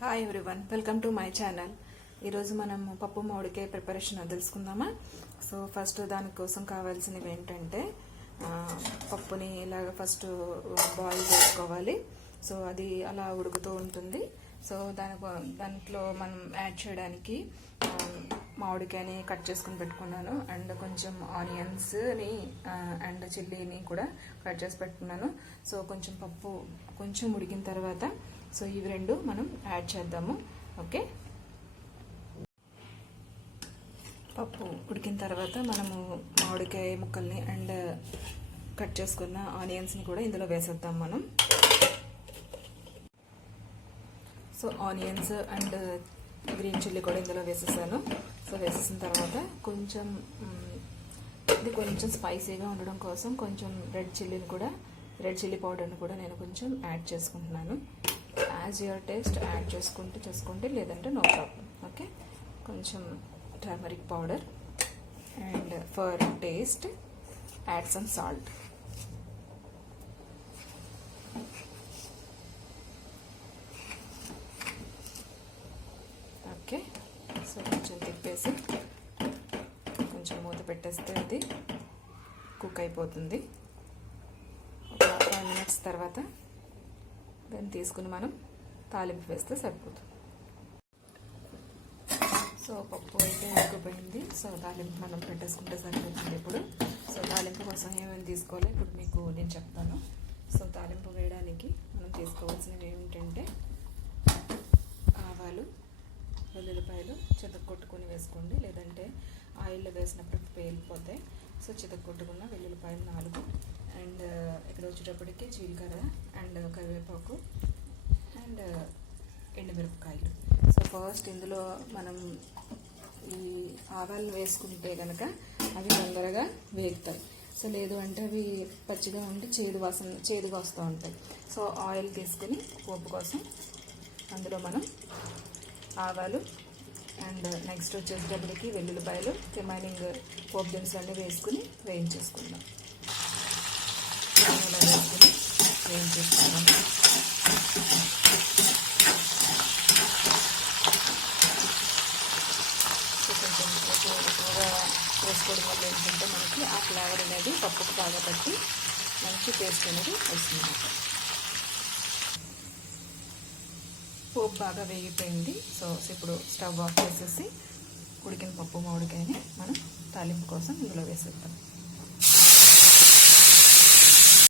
Hi everyone, welcome to my channel. ఈరోజు మనం పప్పు మామిడికాయ ప్రిపరేషన్ తెలుసుకుందామా. సో ఫస్ట్ దానికోసం కావాల్సినవి ఏంటంటే పప్పుని ఇలాగ ఫస్ట్ బాయిల్ చేసుకోవాలి. సో అది అలా ఉడుకుతూ ఉంటుంది. సో దాంట్లో మనం యాడ్ చేయడానికి మామిడికాయని కట్ చేసుకుని పెట్టుకున్నాను, అండ్ కొంచెం ఆనియన్స్ని అండ్ చిల్లీని కూడా కట్ చేసి పెట్టుకున్నాను. సో కొంచెం పప్పు కొంచెం ఉడికిన తర్వాత సో ఇవి రెండు మనం యాడ్ చేద్దాము. ఓకే, పప్పు ఉడికిన తర్వాత మనము మామిడికాయ ముక్కల్ని అండ్ కట్ చేసుకున్న ఆనియన్స్ని కూడా ఇందులో వేసేద్దాం మనం. So onions and green chilli కూడా ఇందులో వేసేసాను. సో వేసేసిన తర్వాత కొంచెం ఇది కొంచెం స్పైసీగా ఉండడం కోసం కొంచెం రెడ్ చిల్లీ పౌడర్ని కూడా నేను కొంచెం యాడ్ చేసుకుంటున్నాను. యాజ్ యువర్ టేస్ట్ యాడ్ చేసుకోండి, లేదంటే నో ప్రాబ్లం. ఓకే, కొంచెం turmeric powder and for taste add some salt. Okay, so కొంచెం తిప్పేసి కొంచెం మూత పెట్టేస్తే అది కుక్ అయిపోతుంది. ఒక 5 minutes తర్వాత దాన్ని తీసుకుని మనం తాలింపు వేస్తే సరిపోతుంది. సో పప్పు అయితే ఉడికిపోయింది. సో తాలింపు మనం పెట్టేసుకుంటే సరిపోతుంది. ఇప్పుడు సో తాలింపు కోసం ఏమేమి తీసుకోవాలి ఇప్పుడు మీకు నేను చెప్తాను. సో తాలింపు వేయడానికి మనం తీసుకోవాల్సినవి ఏమిటంటే ఆవాలు, వెల్లుల్లిపాయలు చితక్కొట్టుకొని వేసుకోండి, లేదంటే ఆయిల్లో వేసినప్పుడు పేలిపోతాయి. సో చితక్కొట్టుకున్న వెల్లుల్లిపాయలు 4 అండ్ ఇక్కడ వచ్చేటప్పటికి జీలకర్ర అండ్ కరివేపాకు అండ్ ఎండుమిరపకాయలు. సో ఫస్ట్ ఇందులో మనం ఈ ఆవాలను వేసుకుంటే కనుక అవి తొందరగా వేగుతాయి. సో లేదు అంటే అవి పచ్చిగా ఉండి చేదుగా వస్తూ ఉంటాయి. సో ఆయిల్ తీసుకుని పోపు కోసం అందులో మనం ఆవాలు అండ్ నెక్స్ట్ వచ్చేటప్పటికి వెల్లుల్లిపాయలు, రిమైనింగ్ పోపు దినుసులు అన్నీ వేసుకుని వేయించేసుకుందాం. వేసుకుని వేయించేసుకుందాం. కొంచెం ఎక్కువగా వేసుకోవడం వల్ల ఏంటంటే మనకి ఆ ఫ్లేవర్ అనేది పప్పుకు బాగా పట్టి మంచి టేస్ట్ అనేది వస్తుంది. పోపు బాగా వేగిపోయింది. సో ఇప్పుడు స్టవ్ ఆఫ్ చేసేసి ఉడికిన పప్పు మామిడికాయని మనం తాలింపు కోసం ఇందులో వేసేద్దాం.